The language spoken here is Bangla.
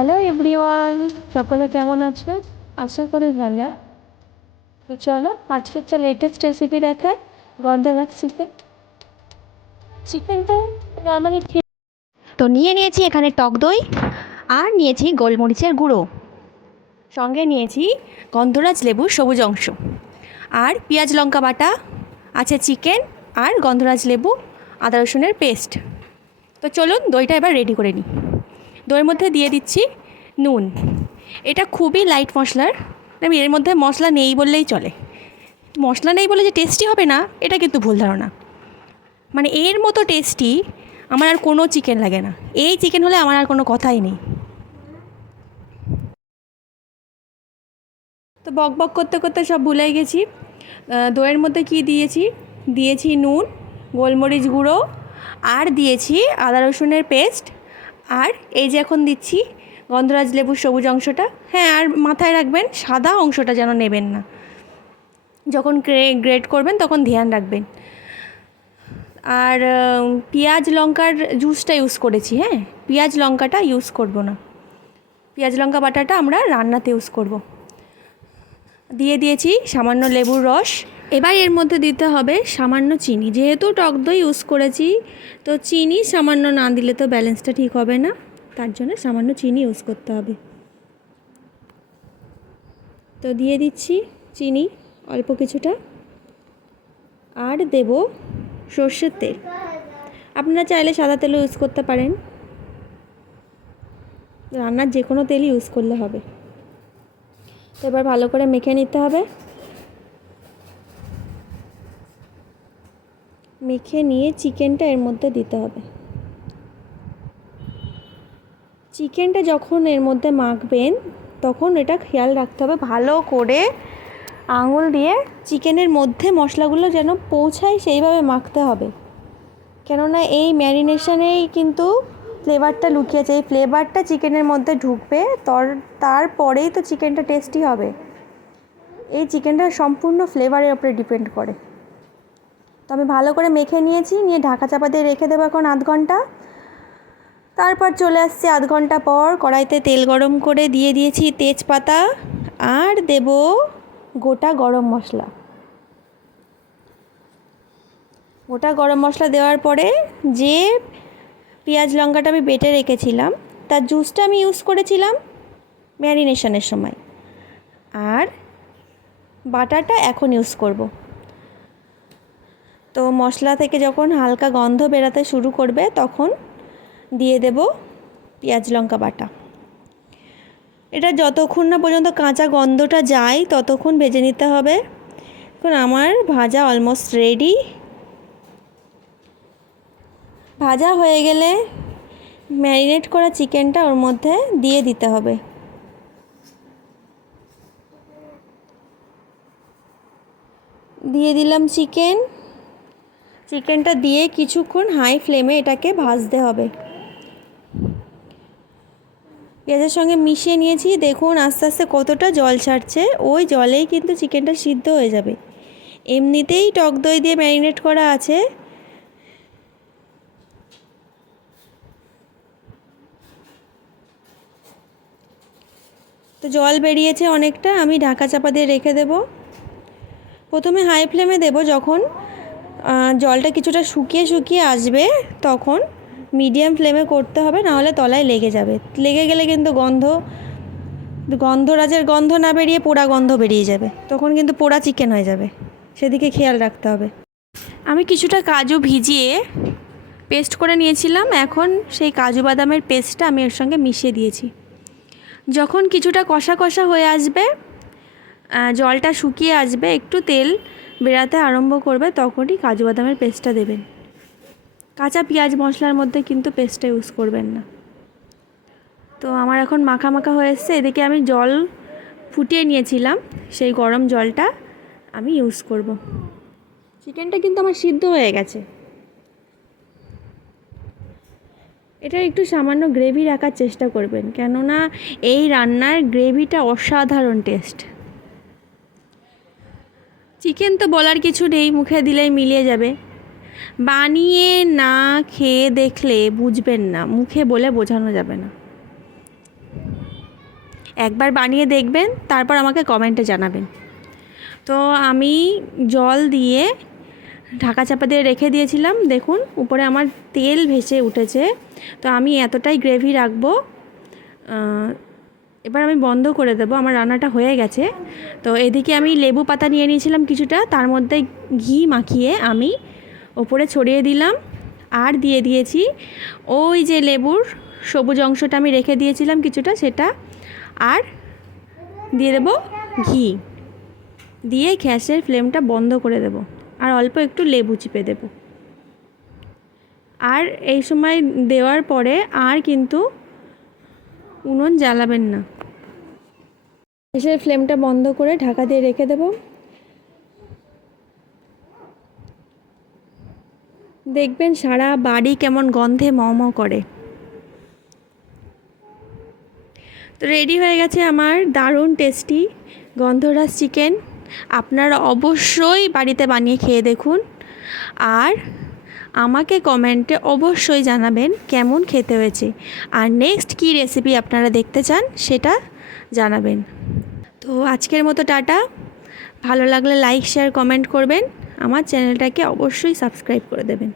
হ্যালো এভরিওয়ান, সকলে কেমন আছো? আশা করি ভালো। তো চলো আজকে একটা লেটেস্ট রেসিপি দেখায়, গন্ধরাজ চিকেন। চিকেনটা নর্মালি তো নিয়েছি এখানে টক দই, আর নিয়েছি গোলমরিচের গুঁড়ো, সঙ্গে নিয়েছি গন্ধরাজ লেবুর সবুজ অংশ, আর পেঁয়াজ লঙ্কা বাটা, আছে চিকেন, আর গন্ধরাজ লেবু, আদা রসুনের পেস্ট। তো চলুন দইটা এবার রেডি করে নিই। দইয়ের মধ্যে দিয়ে দিচ্ছি নুন। এটা খুবই লাইট মশলার, আমি এর মধ্যে মশলা নেই বললেই চলে। মশলা নেই বলে যে টেস্টি হবে না, এটা কিন্তু ভুল ধারণা। মানে এর মতো টেস্টি আমার আর কোনো চিকেন লাগে না। এই চিকেন হলে আমার আর কোনো কথাই নেই। তো বক বক করতে করতে সব ভুলেই গেছি। দইয়ের মধ্যে কি দিয়েছি, দিয়েছি নুন, গোলমরিচ গুঁড়ো, আর দিয়েছি আদা রসুনের পেস্ট, আর এই যে এখন দিচ্ছি গন্ধরাজ লেবুর সবুজ অংশটা। হ্যাঁ, আর মাথায় রাখবেন সাদা অংশটা যেন নেবেন না, যখন গ্রেট করবেন তখন ধ্যান রাখবেন। আর পেঁয়াজ লঙ্কার জুসটা ইউজ করেছি। হ্যাঁ, পেঁয়াজ লঙ্কাটা ইউজ করব না, পেঁয়াজ লঙ্কা বাটাটা আমরা রান্নাতে ইউজ করব। দিয়ে দিয়েছি সামান্য লেবুর রস। এবার এর মধ্যে দিতে হবে সামান্য চিনি, যেহেতু টক দই ইউজ করেছি, তো চিনি সামান্য না দিলে তো ব্যালেন্সটা ঠিক হবে না, তার জন্য সামান্য চিনি ইউজ করতে হবে। তো দিয়ে দিচ্ছি চিনি অল্প কিছুটা, আর দেব সর্ষের তেল। আপনারা চাইলে সাদা তেলও ইউজ করতে পারেন, রান্নার যে কোনো তেলই ইউজ করলে হবে। তো এবার ভালো করে মেখে নিতে হবে। মেখে নিয়ে চিকেনটা এর মধ্যে দিতে হবে। চিকেনটা যখন এর মধ্যে মাখবেন তখন এটা খেয়াল রাখতে হবে ভালো করে আঙুল দিয়ে চিকেনের মধ্যে মশলাগুলো যেন পৌঁছায় সেইভাবে মাখতে হবে, কেননা এই ম্যারিনেশনেই কিন্তু ফ্লেভারটা লুকিয়েছে। এই ফ্লেভারটা চিকেনের মধ্যে ঢুকবে, তারপরেই তো চিকেনটা টেস্টি হবে। এই চিকেনটা সম্পূর্ণ ফ্লেভারের ওপরে ডিপেন্ড করে। তো আমি ভালো করে মেখে নিয়েছি, নিয়ে ঢাকা চাপা দিয়ে রেখে দেবো এখন আধ ঘন্টা। তারপর চলে আসছে আধ ঘন্টা পর, কড়াইতে তেল গরম করে দিয়ে দিয়েছি তেজপাতা, আর দেব গোটা গরম মশলা। গোটা গরম মশলা দেওয়ার পরে যে পেঁয়াজ লঙ্কাটা আমি বেটে রেখেছিলাম তার জুসটা আমি ইউজ করেছিলাম ম্যারিনেশনের সময়, আর বাটাটা এখন ইউজ করব। তো মশলা থেকে যখন হালকা গন্ধ বেরাতে শুরু করবে তখন দিয়ে দেব পেঁয়াজ লঙ্কা বাটা। এটা যতক্ষণ না পর্যন্ত কাঁচা গন্ধটা যায় ততক্ষণ ভেজে নিতে হবে। এখন আমার ভাজা অলমোস্ট রেডি। ভাজা হয়ে গেলে ম্যারিনেট করা চিকেনটা ওর মধ্যে দিয়ে দিতে হবে। দিয়ে দিলাম চিকেনটা দিয়ে কিছুক্ষণ হাই ফ্লেমে এটাকে ভাজতে হবে। পেঁয়াজের সঙ্গে মিশিয়ে নিয়েছি, দেখুন আস্তে আস্তে কতটা জল ছাড়ছে, ওই জলেই কিন্তু চিকেনটা সিদ্ধ হয়ে যাবে। এমনিতেই টক দই দিয়ে ম্যারিনেট করা আছে। তো জল বেরিয়েছে অনেকটা, আমি ঢাকা চাপা দিয়ে রেখে দেব। প্রথমে হাই ফ্লেমে দেব, যখন জলটা কিছুটা শুকিয়ে শুকিয়ে আসবে তখন মিডিয়াম ফ্লেমে করতে হবে, নাহলে তলায় লেগে যাবে। লেগে গেলে কিন্তু গন্ধরাজের গন্ধ না বেরিয়ে পোড়া গন্ধ বেরিয়ে যাবে, তখন কিন্তু পোড়া চিকেন হয়ে যাবে, সেদিকে খেয়াল রাখতে হবে। আমি কিছুটা কাজু ভিজিয়ে পেস্ট করে নিয়েছিলাম, এখন সেই কাজু বাদামের পেস্টটা আমি এর সঙ্গে মিশিয়ে দিয়েছি। যখন কিছুটা কষা কষা হয়ে আসবে, জলটা শুকিয়ে আসবে, একটু তেল বেরাতে আরম্ভ করবে, তখনই কাজু বাদামের পেস্টটা দেবেন। কাঁচা পেঁয়াজ মশলার মধ্যে কিন্তু পেস্টটা ইউজ করবেন না। তো আমার এখন মাখা মাখা হয়ে এসছে। এদিকে আমি জল ফুটিয়ে নিয়েছিলাম, সেই গরম জলটা আমি ইউজ করব। চিকেনটা কিন্তু আমার সিদ্ধ হয়ে গেছে। এটা একটু সামান্য গ্রেভি রাখার চেষ্টা করবেন, কেননা এই রান্নার গ্রেভিটা অসাধারণ টেস্ট। চিকেন তো বলার কিছু নেই, মুখে দিলেই মিলিয়ে যাবে। বানিয়ে না খেয়ে দেখলে বুঝবেন না, মুখে বলে বোঝানো যাবে না। একবার বানিয়ে দেখবেন, তারপর আমাকে কমেন্টে জানাবেন। তো আমি জল দিয়ে ঢাকা চাপা দিয়ে রেখে দিয়েছিলাম, দেখুন উপরে আমার তেল ভেসে উঠেছে। তো আমি এতটাই গ্রেভি রাখবো। এবার আমি বন্ধ করে দেবো, আমার রান্নাটা হয়ে গেছে। তো এদিকে আমি লেবু পাতা নিয়ে নিয়েছিলাম কিছুটা, তার মধ্যে ঘি মাখিয়ে আমি ওপরে ছড়িয়ে দিলাম। আর দিয়ে দিয়েছি ওই যে লেবুর সবুজ অংশটা আমি রেখে দিয়েছিলাম কিছুটা, সেটা। আর দিয়ে দেবো ঘি, দিয়ে গ্যাসের ফ্লেমটা বন্ধ করে দেব। আর অল্প একটু লেবু চিপে দেব। আর এই সময় দেওয়ার পরে আর কিন্তু উনুন জ্বালাবেন না। গ্যাসের ফ্লেমটা বন্ধ করে ঢাকা দিয়ে রেখে দেব। দেখবেন সারা বাড়ি কেমন গন্ধে ম করে। তো রেডি হয়ে গেছে আমার দারুণ টেস্টি গন্ধরাজ চিকেন। আপনারা অবশ্যই বাড়িতে বানিয়ে খেয়ে দেখুন, আর আমাকে কমেন্টে অবশ্যই জানাবেন কেমন খেতে হয়েছে, আর নেক্সট কী রেসিপি আপনারা দেখতে চান সেটা জানাবেন। তো আজকের মতো টাটা। ভালো লাগলে লাইক, শেয়ার, কমেন্ট করবেন। আমার চ্যানেলটাকে অবশ্যই সাবস্ক্রাইব করে দেবেন।